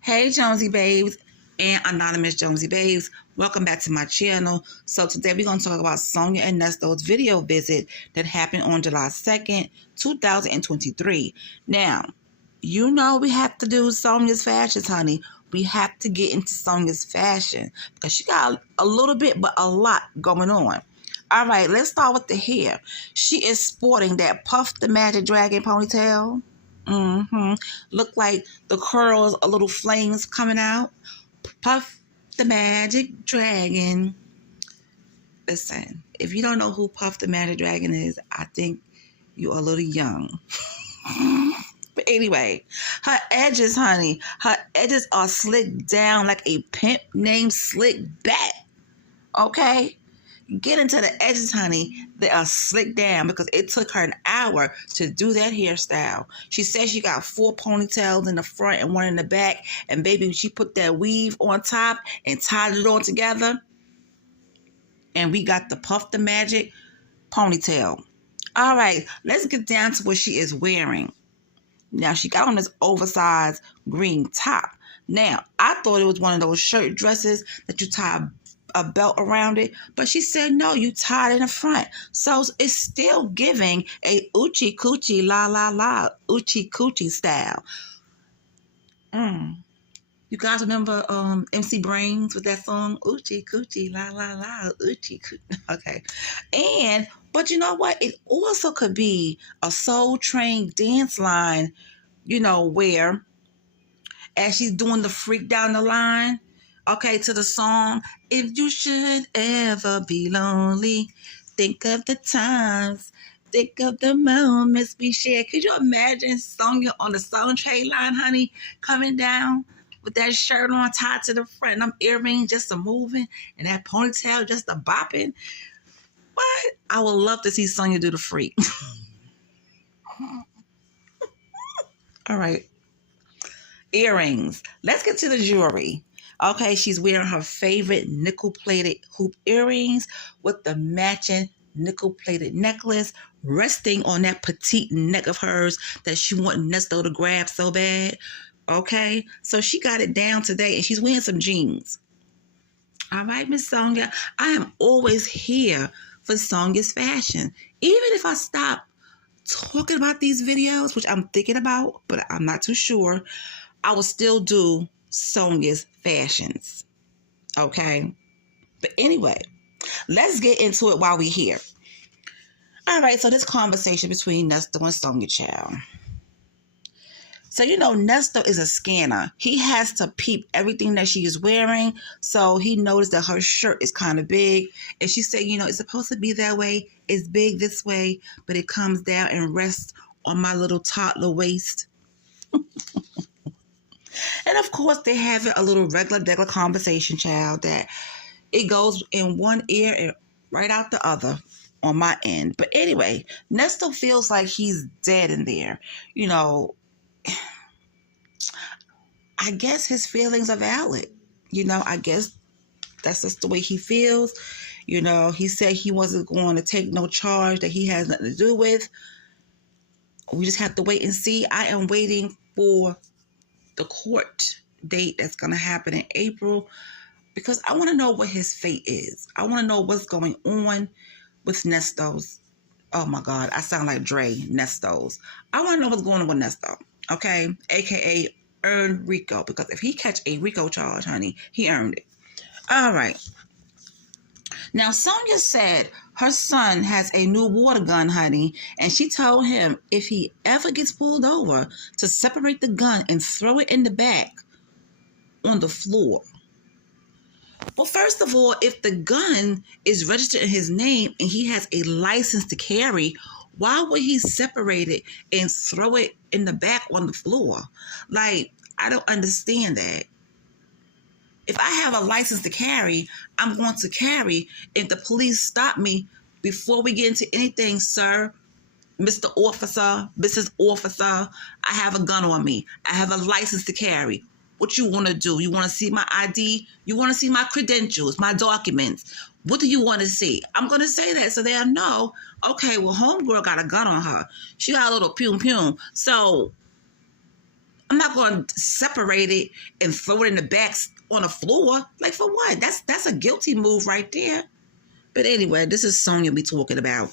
Hey Jonesy Babes and Anonymous Jonesy Babes, welcome back to my channel. So today we're going to talk about Sonya and Nesto's video visit that happened on July 2nd, 2023. Now, you know we have to do Sonya's fashions, honey. We have to get into Sonya's fashion because she got a little bit, but a lot going on. All right, let's start with the hair. She is sporting that Puff the Magic Dragon ponytail. Look like the curls, a little flames coming out. Puff the Magic Dragon. Listen, if you don't know who Puff the Magic Dragon is, I think you're a little young. But anyway, her edges, honey, her edges are slicked down like a pimp named Slick Bat. Okay? Get into the edges, honey. They are slicked down because it took her an hour to do that hairstyle. She said she got 4 ponytails in the front and 1 in the back. And baby, she put that weave on top and tied it all together. And we got the Puff the Magic ponytail. All right, let's get down to what she is wearing. Now, she got on this oversized green top. Now, I thought it was one of those shirt dresses that you tie a belt around it, but she said no, you tied it in the front, so it's still giving a oochie coochie la la la oochie coochie style. You guys remember MC Brains with that song oochie coochie la la la oochie coochie? Okay, but you know what, it also could be a Soul Train dance line, you know, where as she's doing the freak down the line, okay, to the song, if you should ever be lonely, think of the times, think of the moments we shared. Could you imagine Sonya on the Soul Train line, honey, coming down with that shirt on tied to the front, and them earrings just a moving, and that ponytail just a bopping? What? I would love to see Sonya do the freak. All right. Earrings. Let's get to the jewelry. Okay, she's wearing her favorite nickel-plated hoop earrings with the matching nickel-plated necklace resting on that petite neck of hers that she wanted Nesto to grab so bad. Okay, so she got it down today, and she's wearing some jeans. All right, Miss Sonya, I am always here for Sonya's fashion. Even if I stop talking about these videos, which I'm thinking about, but I'm not too sure, I will still do Sonya's fashions. Okay? But anyway, let's get into it while we're here. All right, so this conversation between Nesto and Sonya, child. So, you know, Nesto is a scanner. He has to peep everything that she is wearing. So he noticed that her shirt is kind of big. And she said, you know, it's supposed to be that way. It's big this way, but it comes down and rests on my little toddler waist. And of course, they have a little regular conversation, child, that it goes in one ear and right out the other on my end. But anyway, Nesto feels like he's dead in there. You know, I guess his feelings are valid. You know, I guess that's just the way he feels. You know, he said he wasn't going to take no charge that he has nothing to do with. We just have to wait and see. I am waiting for the court date that's going to happen in April because I want to know what his fate is. I want to know what's going on with Nesto's. Oh my God, I sound like Dre, Nesto's. I want to know what's going on with Nesto, okay? AKA earned Rico, because if he catch a Rico charge, honey, he earned it. All right. Now, Sonya said her son has a new water gun, honey, and she told him if he ever gets pulled over to separate the gun and throw it in the back on the floor. Well, first of all, if the gun is registered in his name and he has a license to carry, why would he separate it and throw it in the back on the floor? Like, I don't understand that. If I have a license to carry, I'm going to carry. If the police stop me before we get into anything, sir, Mr. Officer, Mrs. Officer, I have a gun on me. I have a license to carry. What you want to do? You want to see my ID? You want to see my credentials, my documents? What do you want to see? I'm going to say that so they'll know, okay, well, homegirl got a gun on her. She got a little pew-pew. So I'm not going to separate it and throw it in the back on the floor. Like, for what? That's a guilty move right there. But anyway, this is Sonya we talking about.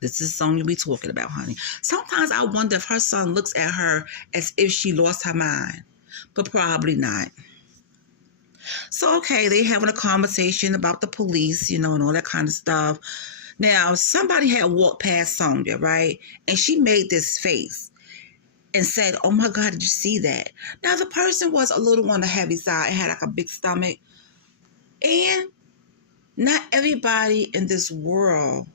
This is Sonya we talking about, honey. Sometimes I wonder if her son looks at her as if she lost her mind. But probably not. So, okay, they having a conversation about the police, and all that kind of stuff. Now, somebody had walked past Sonya, right? And she made this face and said, "Oh my God, did you see that?" Now, the person was a little on the heavy side. It had like a big stomach. And not everybody in this world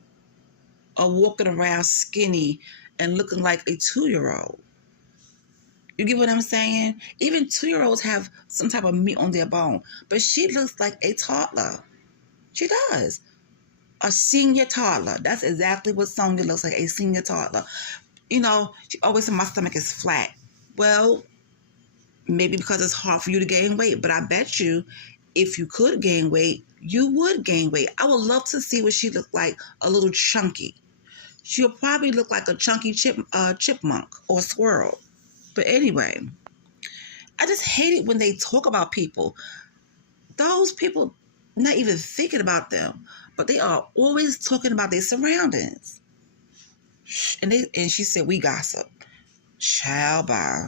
are walking around skinny and looking like a 2-year-old. You get what I'm saying? Even 2-year-olds have some type of meat on their bone. But she looks like a toddler. She does. A senior toddler. That's exactly what Sonya looks like, a senior toddler. She always said my stomach is flat. Well, maybe because it's hard for you to gain weight. But I bet you, if you could gain weight, you would gain weight. I would love to see what she looked like, a little chunky. She'll probably look like a chunky chipmunk or a squirrel. But anyway, I just hate it when they talk about people. Those people, not even thinking about them, but they are always talking about their surroundings. And she said, we gossip. Child, bye.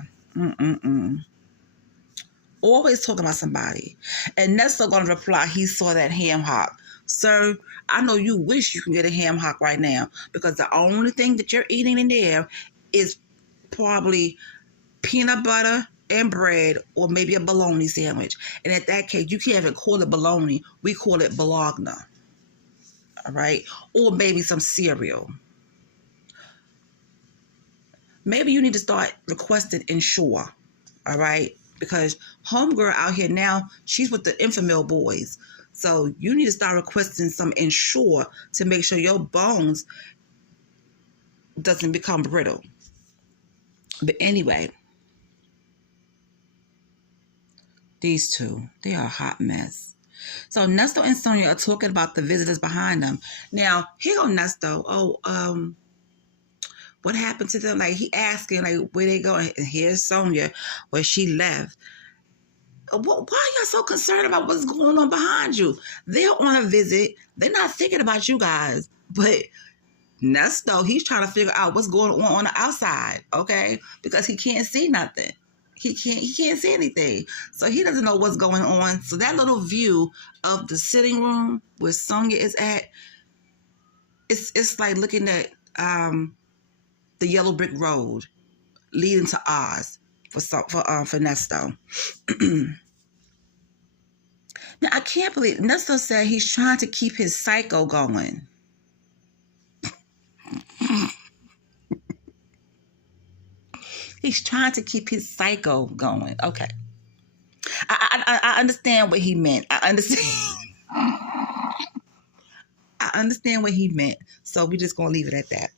Always talking about somebody. And Nestor going to reply, he saw that ham hock. Sir, I know you wish you can get a ham hock right now, because the only thing that you're eating in there is probably peanut butter and bread, or maybe a bologna sandwich. And at that case, you can't even call it bologna. We call it bologna. All right? Or maybe some cereal. Maybe you need to start requesting Ensure. All right? Because homegirl out here now, she's with the Infamil boys. So you need to start requesting some Ensure to make sure your bones doesn't become brittle. But anyway, these two, they are a hot mess. So Nestor and Sonya are talking about the visitors behind them. Now, here go Nestor. What happened to them? Like, he asking, like, where they going? And here's Sonya, where she left. Why are y'all so concerned about what's going on behind you? They're on a visit. They're not thinking about you guys. But Nestor, he's trying to figure out what's going on the outside, okay? Because he can't see nothing. He can't see anything. So he doesn't know what's going on. So that little view of the sitting room where Sonya is at, it's like looking at the yellow brick road leading to Oz for Nestor. Now, I can't believe Nestor said he's trying to keep his psycho going. He's trying to keep his psycho going. Okay. I understand what he meant. I understand what he meant. So we're just going to leave it at that.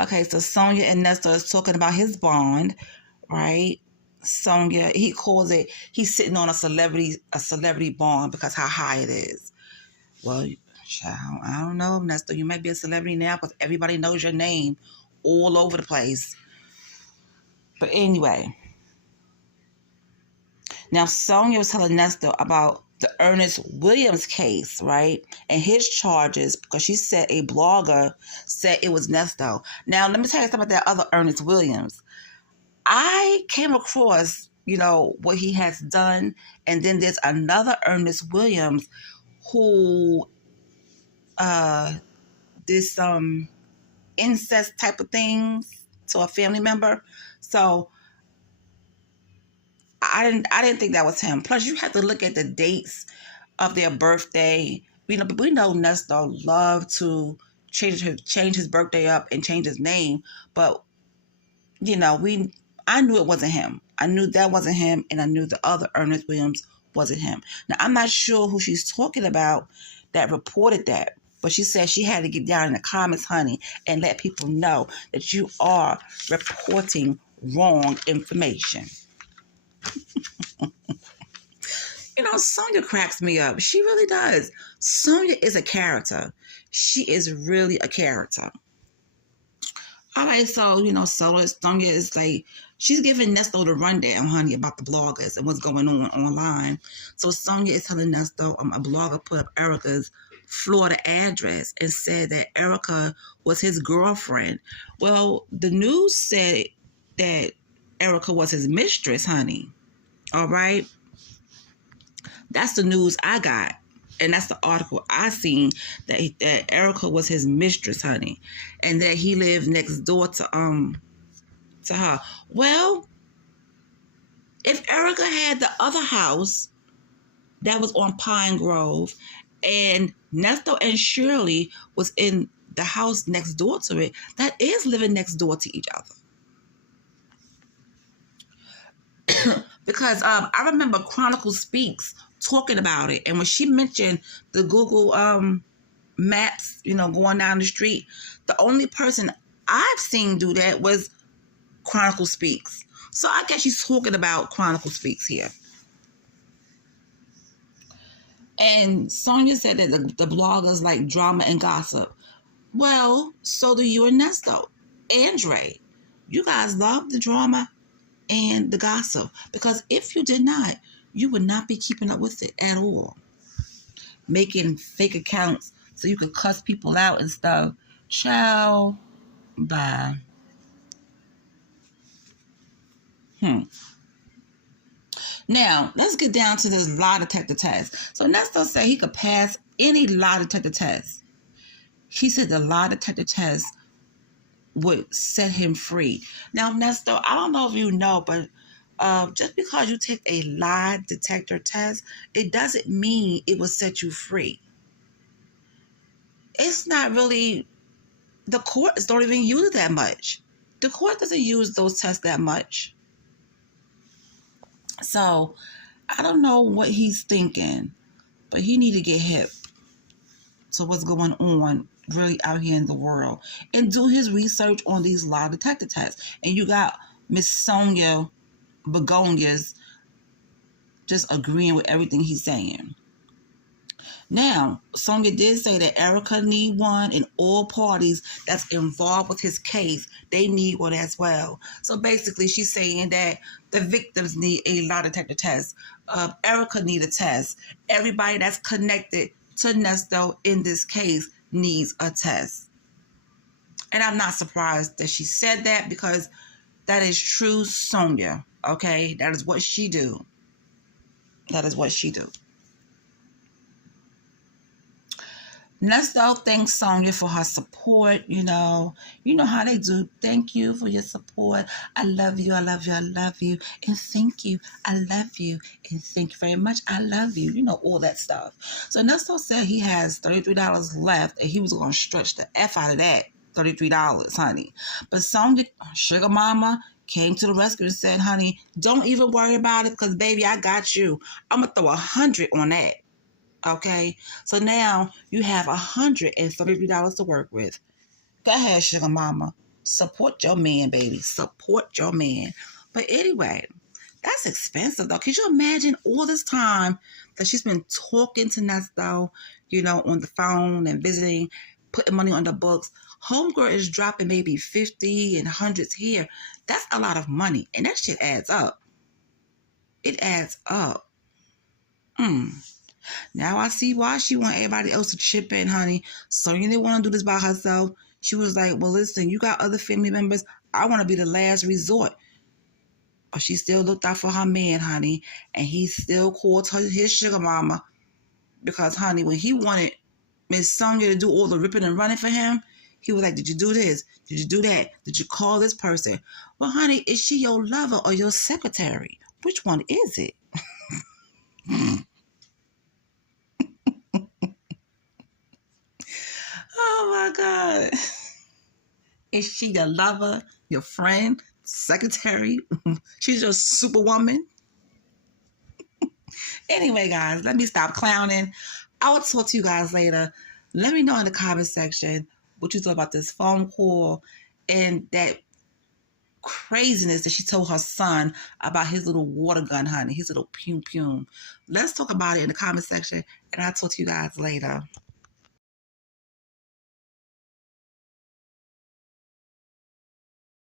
Okay, so Sonya and Nestor is talking about his bond, right? Sonya, he calls it, he's sitting on a celebrity bond because how high it is. Well, child, I don't know, Nestor. You might be a celebrity now because everybody knows your name all over the place. But anyway, now Sonya was telling Nestor about the Ernest Williams case, right? And his charges, because she said a blogger said it was Nestor. Now, let me tell you something about that other Ernest Williams. I came across, what he has done. And then there's another Ernest Williams who did some incest type of things to a family member. So I didn't think that was him. Plus, you have to look at the dates of their birthday. We know Nestor loved to change his birthday up and change his name, but I knew it wasn't him. I knew that wasn't him, and I knew the other Ernest Williams wasn't him. Now, I'm not sure who she's talking about that reported that, but she said she had to get down in the comments, honey, and let people know that you are reporting wrong information. Sonya cracks me up. She really does. Sonya is a character. She is really a character. All right, so Sonya is like she's giving Nesto the rundown, honey, about the bloggers and what's going on online. So Sonya is telling Nesto, a blogger put up Erica's Florida address and said that Erica was his girlfriend. Well, the news said that Erica was his mistress, honey. All right, that's the news I got. And that's the article I seen that Erica was his mistress, honey, and that he lived next door to her. Well, if Erica had the other house that was on Pine Grove, and Nesto and Shirley was in the house next door to it, that is living next door to each other. Because I remember Chronicle Speaks talking about it, and when she mentioned the Google maps, going down the street, the only person I've seen do that was Chronicle Speaks. So I guess she's talking about Chronicle Speaks here. And Sonya said that the bloggers like drama and gossip. Well, so do you and Nesto. Andre, you guys love the drama and the gossip, because if you did not, you would not be keeping up with it at all. Making fake accounts so you can cuss people out and stuff. Ciao. Bye. Now, let's get down to this lie detector test. So Nesto said he could pass any lie detector test. He said the lie detector test would set him free. Now, Nesto, I don't know if you know, but just because you take a lie detector test, it doesn't mean it will set you free. It's not really, the courts don't even use it that much. The court doesn't use those tests that much. So, I don't know what he's thinking, but he need to get hip to what's going on really out here in the world and do his research on these lie detector tests. And you got Miss Sonya Begonias just agreeing with everything he's saying. Now, Sonya did say that Erica need one, and all parties that's involved with his case, they need one as well. So basically, she's saying that the victims need a lie detector test. Erica need a test. Everybody that's connected to Nesto in this case needs a test. And I'm not surprised that she said that, because that is true Sonya. Okay, that is what she do. That is what she do. Nesto thanks Sonya for her support. You know how they do. Thank you for your support. I love you. I love you. I love you. And thank you. I love you. And thank you very much. I love you. All that stuff. So Nesto said he has $33 left, and he was going to stretch the F out of that $33, honey. But Sonya, sugar mama, came to the rescue and said, honey, don't even worry about it, because, baby, I got you. I'm going to throw 100 on that. Okay? So now you have $133 to work with. Go ahead, sugar mama. Support your man, baby. Support your man. But anyway, that's expensive, though. Can you imagine all this time that she's been talking to Nesto, on the phone and visiting, putting money on the books? Homegirl is dropping maybe 50 and hundreds here. That's a lot of money. And that shit adds up. It adds up. Now I see why she want everybody else to chip in, honey. Sonya didn't want to do this by herself. She was like, well, listen, you got other family members. I want to be the last resort. But she still looked out for her man, honey. And he still called her his sugar mama. Because, honey, when he wanted Miss Sonya to do all the ripping and running for him, he was like, did you do this? Did you do that? Did you call this person? Well, honey, is she your lover or your secretary? Which one is it? Oh, my God. Is she your lover, your friend, secretary? She's your superwoman? Anyway, guys, let me stop clowning. I will talk to you guys later. Let me know in the comment section what you thought about this phone call and that craziness that she told her son about his little water gun, honey, his little pew pew. Let's talk about it in the comment section, and I'll talk to you guys later.